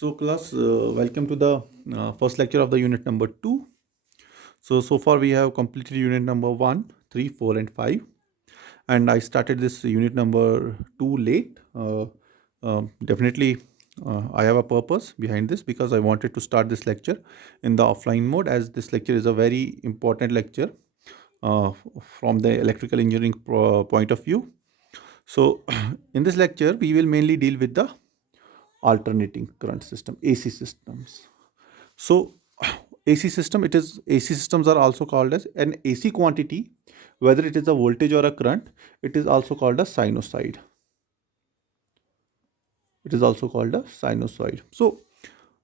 So class, welcome to the first lecture of the unit number 2. So far we have completed unit number 1, 3, 4 and 5. And I started this unit number 2 late. Definitely I have a purpose behind this because I wanted to start this lecture in the offline mode, as this lecture is a very important lecture from the electrical engineering point of view. So in this lecture we will mainly deal with the alternating current system, AC systems. So AC system, AC systems are also called as an AC quantity, whether it is a voltage or a current. It is also called a sinusoid. It is also called a sinusoid. So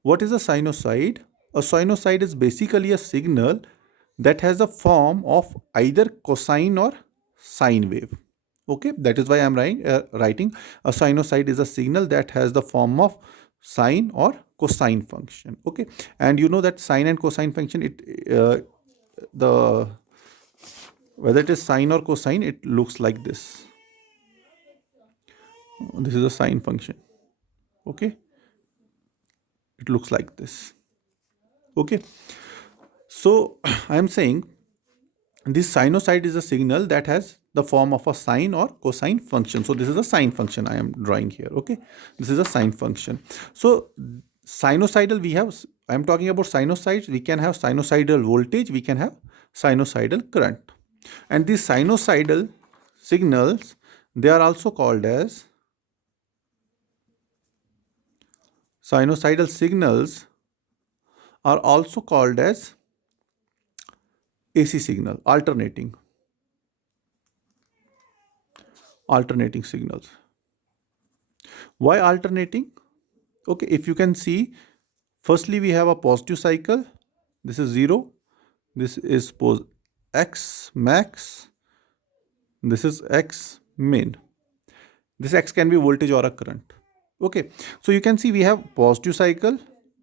what is a sinusoid? A sinusoid is basically a signal that has a form of either cosine or sine wave. Okay, that is why I'm writing a sinusoid is a signal that has the form of sine or cosine function. Okay, and you know that sine and cosine function, the whether it is sine or cosine, it looks like this. This is a sine function. Okay, it looks like this. Okay, so I am saying this sinusoid is a signal that has the form of a sine or cosine function. So this is a sine function I am drawing here. Okay, this is a sine function. So sinusoidal, I am talking about sinusoids. We can have sinusoidal voltage, we can have sinusoidal current, and these sinusoidal signals, they are also called as sinusoidal signals are also called as AC signal, alternating signals. Why alternating? Okay, if you can see, firstly we have a positive cycle. This is 0. This is suppose x max. This is x min. This x can be voltage or a current. Okay, so you can see we have positive cycle,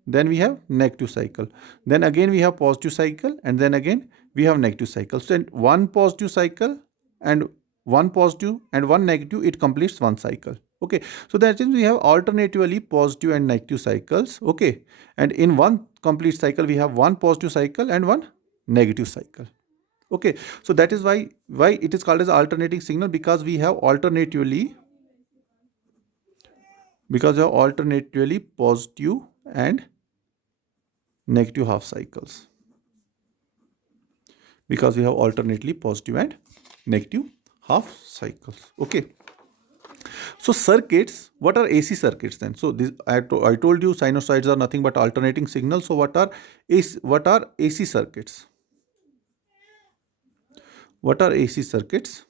then we have negative cycle, then again we have positive cycle, and then again we have negative cycle. So one positive cycle and one positive and one negative, it completes one cycle. Okay, so that means we have alternatively positive and negative cycles. Okay, and in one complete cycle we have one positive cycle and one negative cycle. Okay, so that is why it is called as alternating signal, because we have alternatively positive and negative half cycles, because we have alternately positive and negative half cycles. Okay, so circuits, what are AC circuits then? So this I told you sinusoids are nothing but alternating signals. So what are AC circuits? What are AC circuits?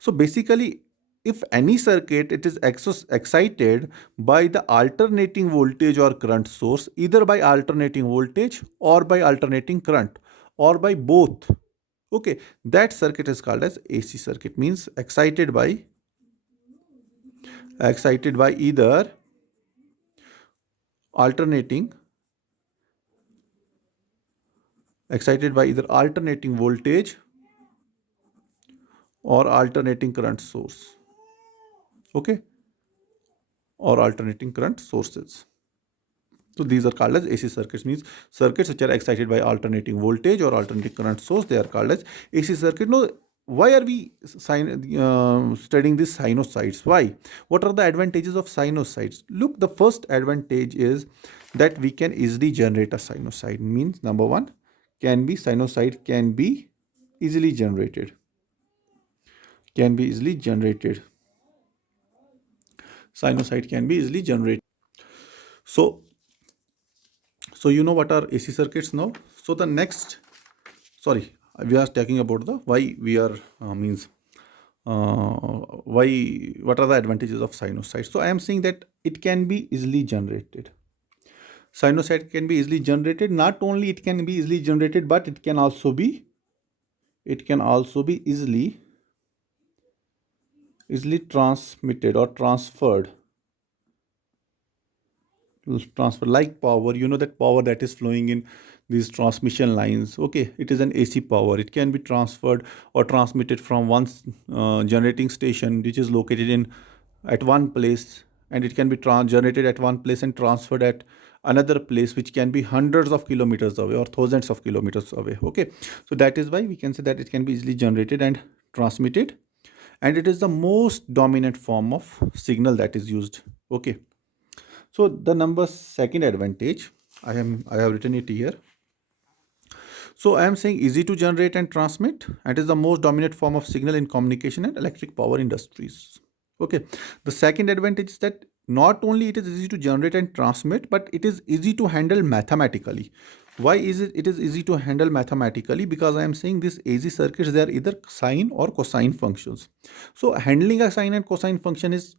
So basically, if any circuit, it is excited by the alternating voltage or current source, either by alternating voltage or by alternating current or by both, okay, that circuit is called as AC circuit. Means excited by either alternating voltage or alternating current source. Okay, or alternating current sources. So these are called as AC circuits. Means circuits which are excited by alternating voltage or alternating current source, they are called as AC circuit. Now, why are we studying these sinusoids? Why? What are the advantages of sinusoids? Look, the first advantage is that we can easily generate a sinusoid. Means number one, sinusoid can be easily generated. Sinusoid can be easily generated. So you know what are AC circuits now. So the next, sorry, we are talking about the why we are what are the advantages of sinusoid. So I am saying that it can be easily generated. Sinusoid can be easily generated. Not only it can be easily generated, but it can also be easily transmitted or transferred like power. You know that power that is flowing in these transmission lines. Okay, it is an AC power. It can be transferred or transmitted from one generating station which is located at one place, and it can be generated at one place and transferred at another place, which can be hundreds of kilometers away or thousands of kilometers away. Okay, so that is why we can say that it can be easily generated and transmitted, and it is the most dominant form of signal that is used. Okay, so the number second advantage, I have written it here. So I am saying easy to generate and transmit, and is the most dominant form of signal in communication and electric power industries. Okay. The second advantage is that not only it is easy to generate and transmit, but it is easy to handle mathematically. Why is it is easy to handle mathematically? Because I am saying these AC circuits, they are either sine or cosine functions. So handling a sine and cosine function is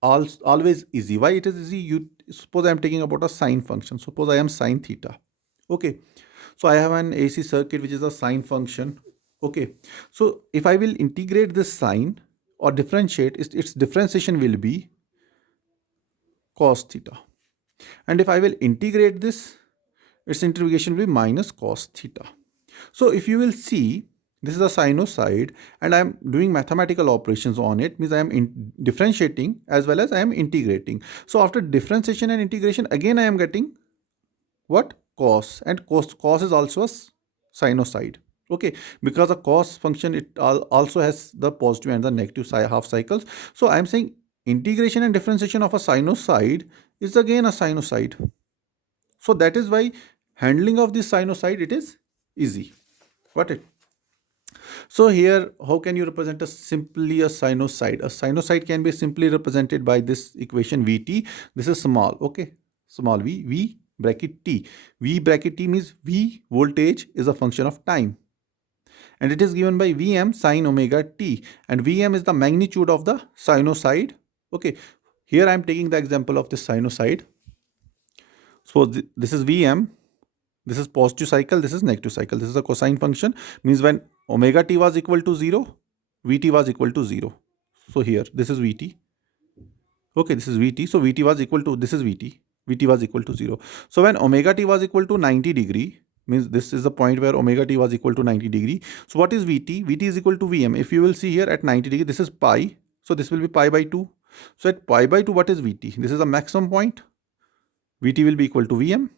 always easy. Why it is easy? You suppose I am taking about a sine function. Suppose I am sine theta. Okay. So I have an AC circuit which is a sine function. Okay. So if I will integrate this sine or differentiate, its differentiation will be cos theta. And if I will integrate this, its integration will be minus cos theta. So if you will see, this is a sinusoid and I am doing mathematical operations on it, means I am differentiating as well as I am integrating. So after differentiation and integration, again I am getting what? Cos. And cos is also a sinusoid. Okay, because a cos function, it also has the positive and the negative half cycles. So I am saying integration and differentiation of a sinusoid is again a sinusoid. So that is why handling of this sinusoid, it is easy. Got it? So here, how can you represent simply a sinusoid? A sinusoid can be simply represented by this equation Vt. This is small, okay, small v bracket t. V bracket t means V voltage is a function of time, and it is given by Vm sine omega t, and Vm is the magnitude of the sinusoid. Okay, here I am taking the example of this sinusoid. So this is Vm. This is positive cycle, this is negative cycle. This is a cosine function, means when omega t was equal to 0, Vt was equal to 0. So here, this is Vt. Okay, this is Vt. So Vt was equal to, this is Vt. Vt was equal to 0. So when omega t was equal to 90 degree, means this is the point where omega t was equal to 90 degree. So what is Vt? Vt is equal to Vm. If you will see here at 90 degree, this is pi. So this will be pi by 2. So at pi by 2, what is Vt? This is the maximum point. Vt will be equal to Vm.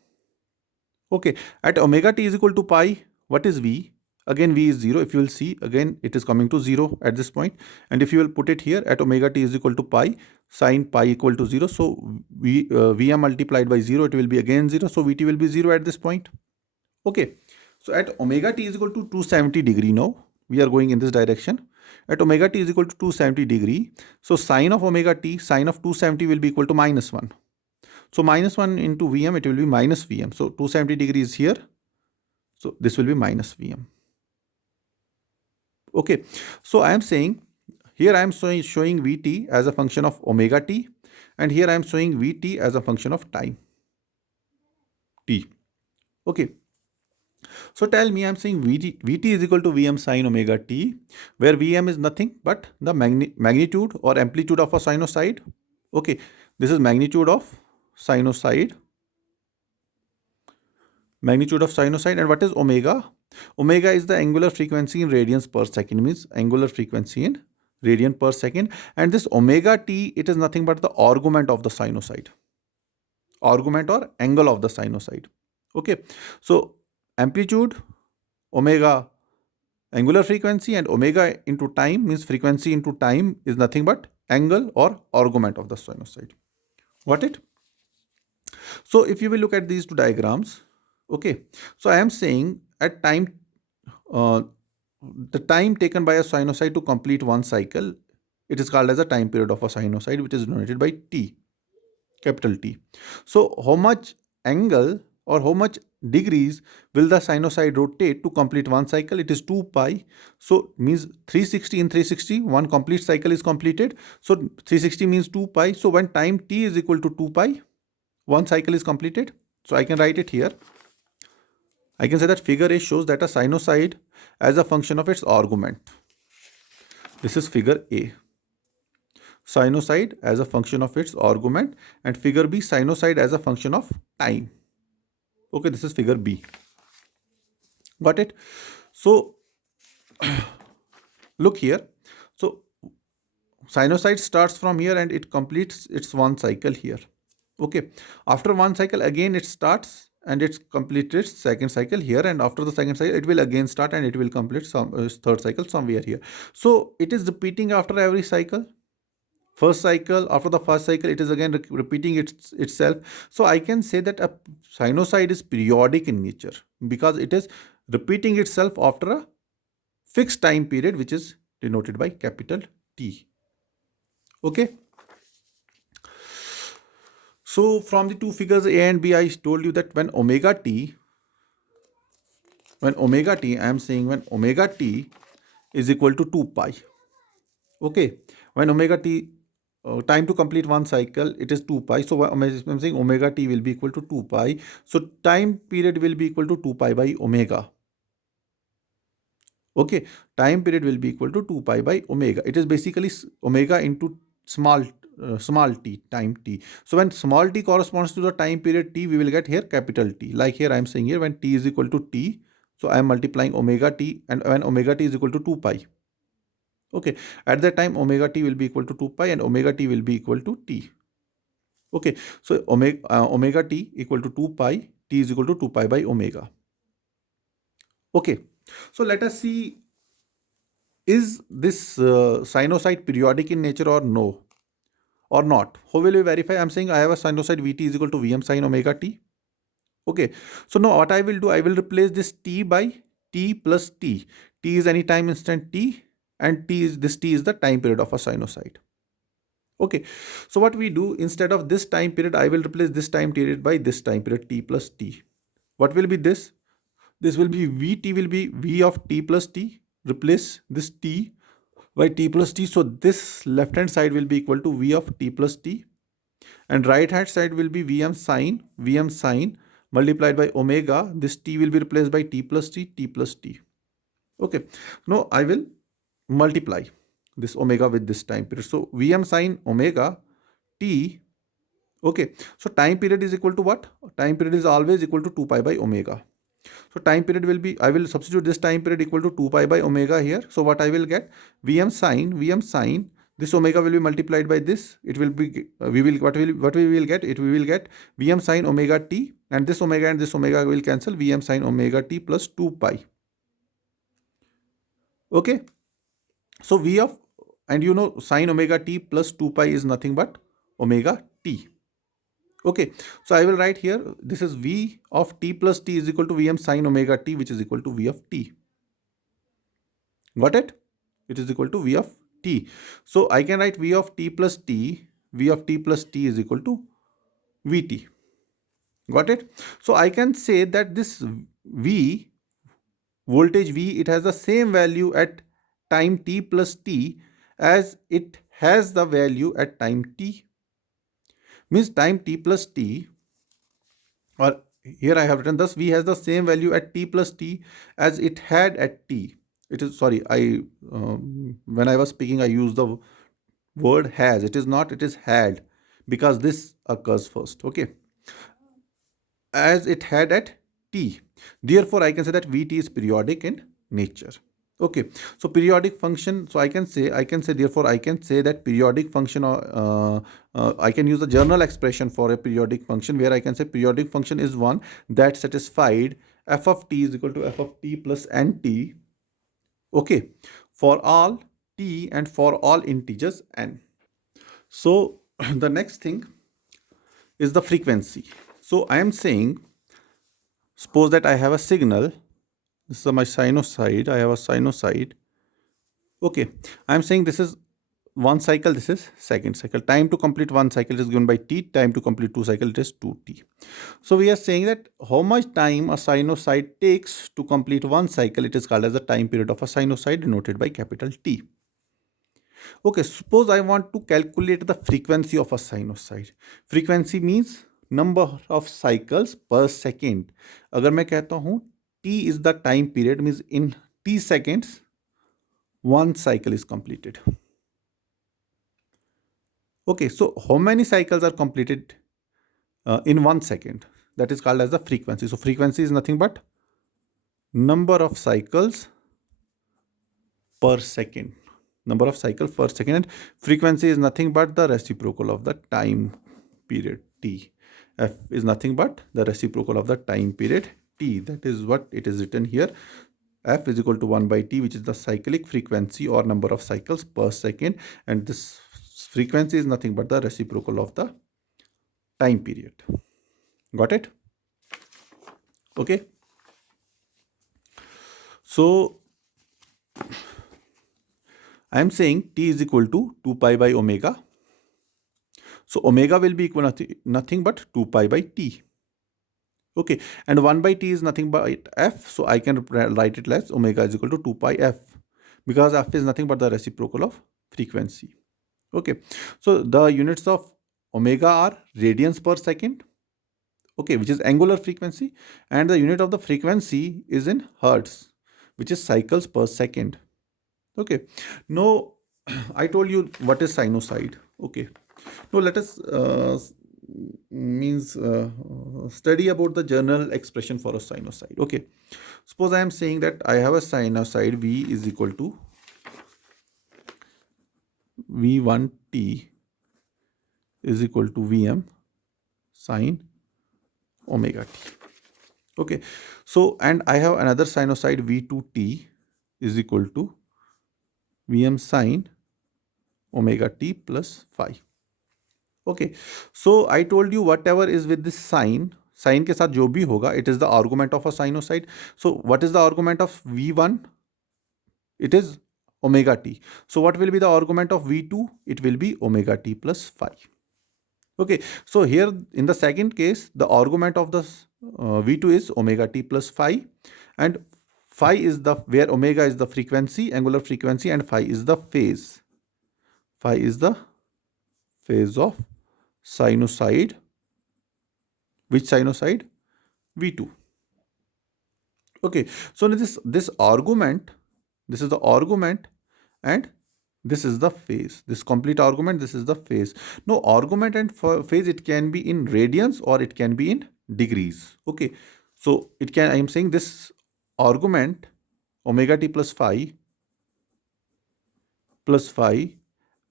Okay, at omega t is equal to pi, what is V? Again, V is 0. If you will see, again, it is coming to 0 at this point. And if you will put it here, at omega t is equal to pi, sine pi equal to 0. So, Vm multiplied by 0, it will be again 0. So, Vt will be 0 at this point. Okay, so at omega t is equal to 270 degree now. We are going in this direction. At omega t is equal to 270 degree. So, sine of omega t, sine of 270 will be equal to minus 1. So minus 1 into Vm, it will be minus Vm. So 270 degrees here. So this will be minus Vm. Okay. So I am saying, here I am showing Vt as a function of omega t. And here I am showing Vt as a function of time t. Okay. So tell me, I am saying Vt is equal to Vm sine omega t, where Vm is nothing but the magnitude or amplitude of a sinusoid. Okay. This is magnitude of sinusoid. Magnitude of sinusoid. And what is omega? Omega is the angular frequency in radians per second, means angular frequency in radian per second. And this omega t, it is nothing but the argument of the sinusoid. Argument or angle of the sinusoid. Okay. So amplitude, omega, angular frequency, and omega into time means frequency into time is nothing but angle or argument of the sinusoid. Got it? So if you will look at these two diagrams, okay, so I am saying at time, the time taken by a sinusoid to complete one cycle, it is called as a time period of a sinusoid, which is denoted by T, capital T. So how much angle or how much degrees will the sinusoid rotate to complete one cycle? It is 2 pi. So means 360 in 360, one complete cycle is completed. So 360 means 2 pi. So when time T is equal to 2 pi, one cycle is completed. So I can write it here. I can say that figure A shows that a sinusoid as a function of its argument. This is figure A. Sinusoid as a function of its argument, and figure B, sinusoid as a function of time. Okay, this is figure B. Got it? So look here. So sinusoid starts from here and it completes its one cycle here. Okay, after one cycle again it starts and it's completed its second cycle here, and after the second cycle it will again start and it will complete some third cycle somewhere here. So it is repeating after every cycle. First cycle, after the first cycle it is again repeating itself. So I can say that a sinusoid is periodic in nature because it is repeating itself after a fixed time period, which is denoted by capital T. Okay. So from the two figures A and B, I told you that when omega t, I am saying when omega t is equal to 2 pi. Okay. When omega t, time to complete one cycle, it is 2 pi. So I'm saying omega t will be equal to 2 pi. So time period will be equal to 2 pi by omega. Okay. Time period will be equal to 2 pi by omega. It is basically omega into small t, time t. So when small t corresponds to the time period t, we will get here capital T. Like here I am saying here when t is equal to t, so I am multiplying omega t, and when omega t is equal to 2 pi. Okay, at that time omega t will be equal to 2 pi and omega t will be equal to t. Okay, so omega t equal to 2 pi, t is equal to 2 pi by omega. Okay, so let us see, is this sinusoid periodic in nature or no? Or not? How will we verify? I'm saying I have a sinusoid Vt is equal to Vm sine omega t. Okay. So now what I will do, I will replace this t by t plus t. T is any time instant t, and this t is the time period of a sinusoid. Okay. So what we do, instead of this time period, I will replace this time period by this time period t plus t. What will be this? This will be Vt will be V of t plus t. Replace this t by t plus t. So this left hand side will be equal to V of t plus t, and right hand side will be Vm sine multiplied by omega. This t will be replaced by t plus t. Okay. Now I will multiply this omega with this time period. So Vm sine omega t. Okay. So time period is equal to what? Time period is always equal to 2 pi by omega. So time period will be, I will substitute this time period equal to 2 pi by omega here. So what I will get? Vm sine, this omega will be multiplied by this. It will be, we will get? We will get Vm sine omega t, and this omega will cancel, Vm sine omega t plus 2 pi. Okay. So V of, and you know sine omega t plus 2 pi is nothing but omega t. Okay, so I will write here, this is V of t plus t is equal to Vm sine omega t, which is equal to V of t. Got it? It is equal to V of t. So I can write V of t plus t is equal to Vt. Got it? So I can say that this V, voltage V, it has the same value at time t plus t as it has the value at time t. Means time t plus t, or here I have written, thus V has the same value at t plus t as it had at t. It is, sorry, when I was speaking I used the word has. It is not, it is had, because this occurs first. Okay, as it had at t. Therefore I can say that Vt is periodic in nature. Okay, so periodic function, so I can say therefore I can say that periodic function, I can use the general expression for a periodic function, where I can say periodic function is one that satisfied f of t is equal to f of t plus nt. Okay, for all t and for all integers n. So the next thing is the frequency. So I am saying, suppose that I have a signal. This is my sinusoid. I have a sinusoid. Okay, I am saying this is one cycle, this is second cycle. Time to complete one cycle is given by t. Time to complete two cycle, it is 2t. So we are saying that how much time a sinusoid takes to complete one cycle, it is called as the time period of a sinusoid, denoted by capital T. Okay, suppose I want to calculate the frequency of a sinusoid. Frequency means number of cycles per second. अगर मैं कहता हूँ t is the time period, means in t seconds one cycle is completed. Okay, so how many cycles are completed in 1 second? That is called as the frequency. So frequency is nothing but number of cycles per second. number of cycles per second, and frequency is nothing but the reciprocal of the time period t. F is nothing but the reciprocal of the time period t. That is what it is written here. F is equal to 1 by t, which is the cyclic frequency or number of cycles per second, and this frequency is nothing but the reciprocal of the time period. Got it? Okay. So I am saying t is equal to 2 pi by omega. So omega will be equal to nothing but 2 pi by t. Okay, and 1 by t is nothing but f, so I can write it as omega is equal to 2 pi f, because f is nothing but the reciprocal of frequency. Okay, so the units of omega are radians per second, okay, which is angular frequency, and the unit of the frequency is in hertz, which is cycles per second. Okay, now I told you what is sinusoid. Okay, now let us study about the general expression for a sinusoid. Okay, suppose I am saying that I have a sinusoid v is equal to v1t is equal to vm sine omega t. Okay, so and I have another sinusoid v2t is equal to vm sine omega t plus phi. Okay, so I told you whatever is with this sine के साथ जो भी होगा, it is the argument of a sinusoid. So what is the argument of v1? It is omega t. So what will be the argument of v2? It will be omega t plus phi. Okay, so here in the second case, the argument of the v2 is omega t plus phi, and phi is the, where omega is the frequency, angular frequency, and phi is the phase. Phi is the phase of sinusoid. Which sinusoid? v2. Okay, so this argument, this is the argument, and this is the phase. This complete argument, this is the phase. Now argument and phase, it can be in radians or it can be in degrees. Okay, so it can, I am saying this argument omega t plus phi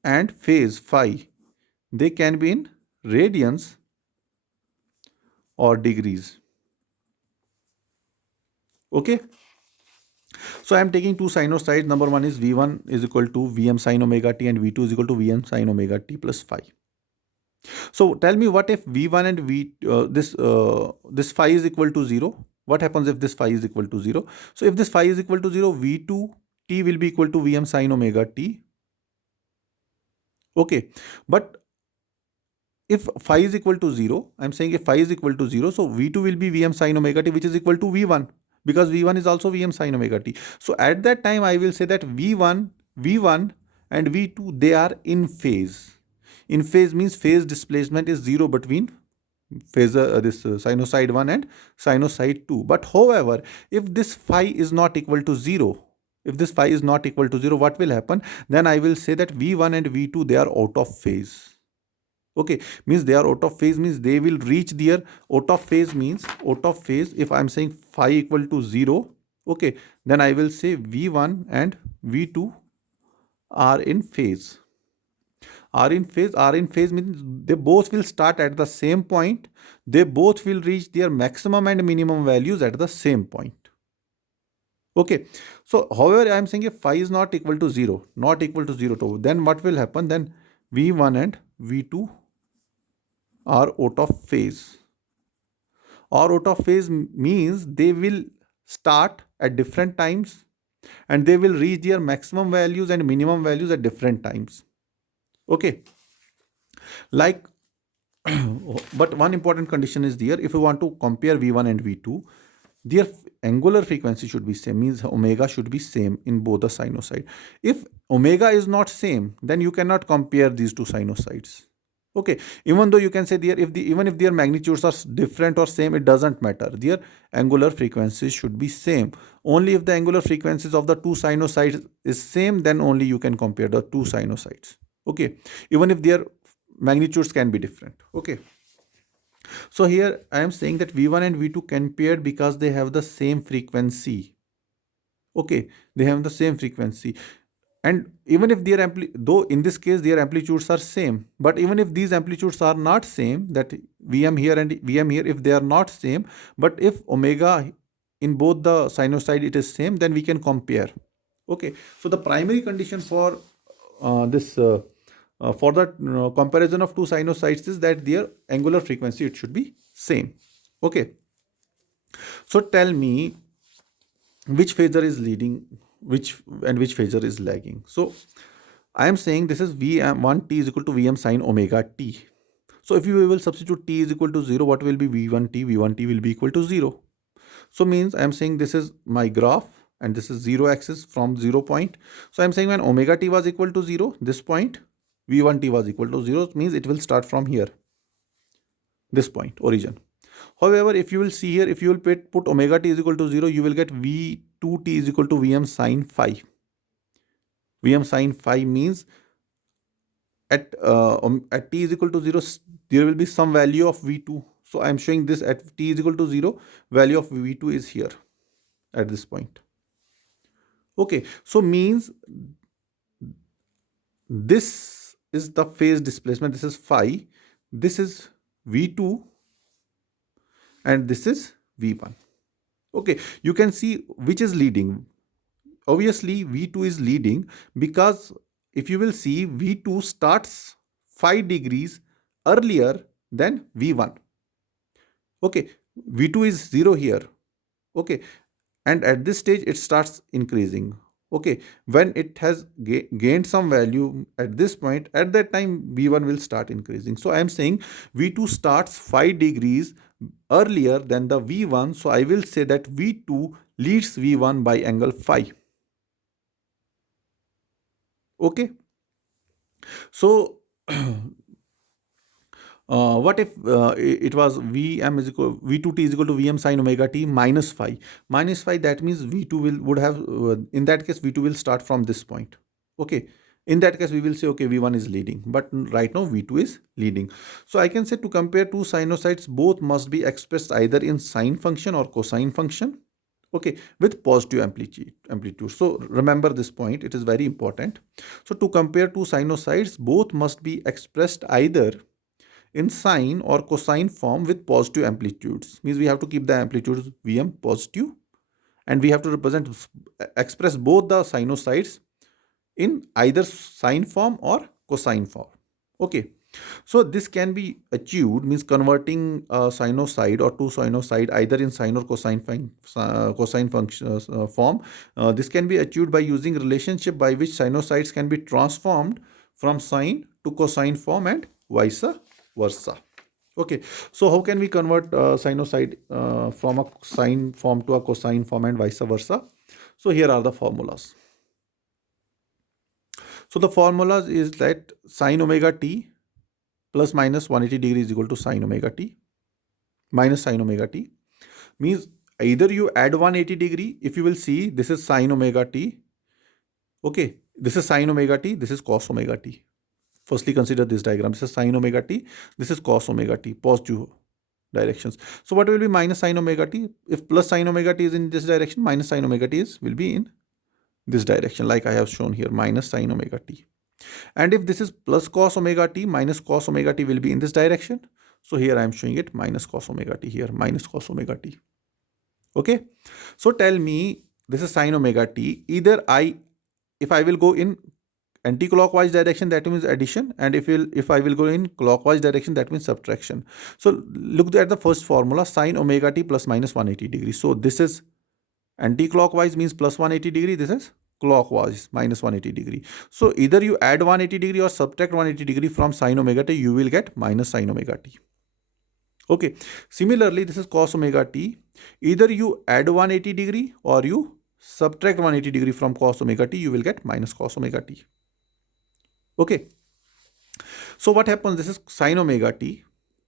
and phase phi, they can be in radians or degrees. Okay, so I am taking two sinusoids. Number one is v1 is equal to vm sine omega t, and v2 is equal to vm sine omega t plus phi. So tell me, what if v1 and this phi is equal to 0? What happens if this phi is equal to 0? So if this phi is equal to 0, v2 t will be equal to vm sine omega t. Okay, but if phi is equal to 0, I'm saying if phi is equal to 0, so v2 will be vm sine omega t, which is equal to v1, because v1 is also vm sine omega t. So at that time, I will say that v1 and v2, they are in phase. In phase means phase displacement is 0 between phasor, sinusoid 1 and sinusoid 2. But however, if this phi is not equal to 0, what will happen? Then I will say that v1 and v2, they are out of phase. Okay, means they are out of phase, means they will reach their out of phase, if I am saying phi equal to 0, okay, then I will say v1 and v2 are in phase. Are in phase means they both will start at the same point. They both will reach their maximum and minimum values at the same point. Okay, so however, I am saying if phi is not equal to 0, then what will happen? Then v1 and v2 are out of phase. Or out of phase means they will start at different times and they will reach their maximum values and minimum values at different times. Okay, like but one important condition is there. If you want to compare v1 and v2, their angular frequency should be same, means omega should be same in both the sinusoid. If omega is not same, then you cannot compare these two sinusoids. Okay, even though you can say even if their magnitudes are different or same, it doesn't matter. Their angular frequencies should be same. Only if the angular frequencies of the two sinusoids is same, then only you can compare the two sinusoids. Okay, even if their magnitudes can be different. Okay, so here I am saying that v1 and v2 can paired because they have the same frequency. Okay, they have the same frequency. And even if their though in this case their amplitudes are same, but even if these amplitudes are not same, that Vm here and Vm here, if they are not same, but if omega in both the sinusoid it is same, then we can compare. Okay, so the primary condition this for the comparison of two sinusoids is that their angular frequency it should be same. Okay, so tell me which phasor is leading, which phasor is lagging. So I am saying this is Vm1 t is equal to Vm sine omega t. So if you will substitute t is equal to 0, what will be V1t? V1t will be equal to 0. So means I am saying this is my graph and this is 0 axis from 0 point. So I am saying when omega t was equal to 0, this point V1t was equal to 0, means it will start from here, this point, origin. However, if you will see here, if you will put omega t is equal to 0, you will get V2t is equal to Vm sine phi. Vm sine phi means at t is equal to 0, there will be some value of V2. So I am showing this at t is equal to 0, value of V2 is here at this point. Okay, so means this is the phase displacement, this is phi, this is V2 and this is V1. Okay, you can see which is leading. Obviously V2 is leading because if you will see V2 starts 5 degrees earlier than V1. Okay, V2 is 0 here. Okay, and at this stage it starts increasing. Okay, when it has gained some value at this point, at that time V1 will start increasing. So I am saying V2 starts 5 degrees earlier than the V1. So I will say that V2 leads V1 by angle phi. Okay, so what if it was Vm is equal V2t is equal to Vm sine omega t minus phi. Minus phi, that means V2 would have in that case V2 will start from this point. Okay, in that case we will say okay V1 is leading, but right now V2 is leading. So I can say to compare two sinusoids, both must be expressed either in sine function or cosine function. Okay, with positive amplitude. So remember this point, it is very important. So to compare two sinusoids, both must be expressed either in sine or cosine form with positive amplitudes. Means we have to keep the amplitudes Vm positive and we have to express both the sinusoids in either sine form or cosine form. Okay, so this can be achieved, means converting a sinusoid or two sinusoid either in sine or cosine function form. This can be achieved by using relationship by which sinusoids can be transformed from sine to cosine form and vice versa. Okay, so how can we convert sinusoid from a sine form to a cosine form and vice versa? So here are the formulas. So the formulas is that sine omega t plus minus 180 degrees is equal to sine omega t minus sine omega t. Means either you add 180 degree, if you will see this is sine omega t. Okay, this is sine omega t, this is cos omega t. Firstly consider this diagram. This is sine omega t, this is cos omega t, positive directions. So what will be minus sine omega t? If plus sine omega t is in this direction, minus sine omega t will be in this direction, like I have shown here, minus sine omega t. And if this is plus cos omega t, minus cos omega t will be in this direction. So here I am showing it minus cos omega t, here minus cos omega t. Okay, so tell me this is sine omega t. Either if I will go in anti-clockwise direction, that means addition, and if I will go in clockwise direction, that means subtraction. So look at the first formula, sine omega t plus minus 180 degrees. So this is anti-clockwise, means plus 180 degree. This is clockwise minus 180 degree. So either you add 180 degree or subtract 180 degree from sine omega t, you will get minus sine omega t. Okay, similarly this is cos omega t. Either you add 180 degree or you subtract 180 degree from cos omega t, you will get minus cos omega t. Okay, so what happens, this is sine omega t.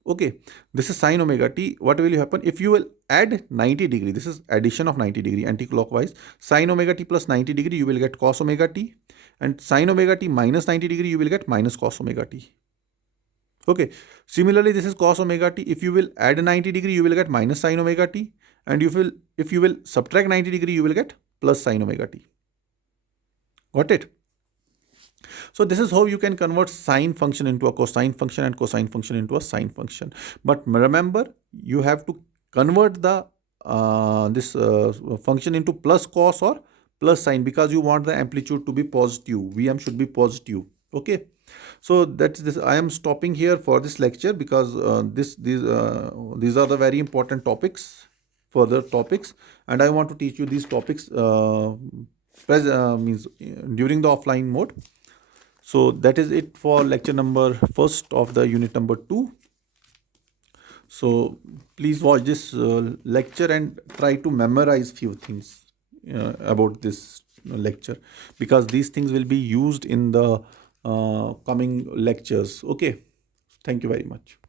Okay, this is sine omega t. What will happen if you will add 90 degree? This is addition of 90 degree anti-clockwise. Sine omega t plus 90 degree, you will get cos omega t, and sine omega t minus 90 degree, you will get minus cos omega t. Okay, similarly this is cos omega t. If you will add 90 degree, you will get minus sine omega t, and if you will subtract 90 degree, you will get plus sine omega t. Got it? So this is how you can convert sine function into a cosine function and cosine function into a sine function. But remember, you have to convert the this function into plus cos or plus sine, because you want the amplitude to be positive. Vm should be positive. Okay. So that's this. I am stopping here for this lecture, because these are the very important topics, further topics, and I want to teach you these topics means during the offline mode. So that is it for lecture number first of the unit number 2. So please watch this lecture and try to memorize few things about this lecture, because these things will be used in the coming lectures. Okay. Thank you very much.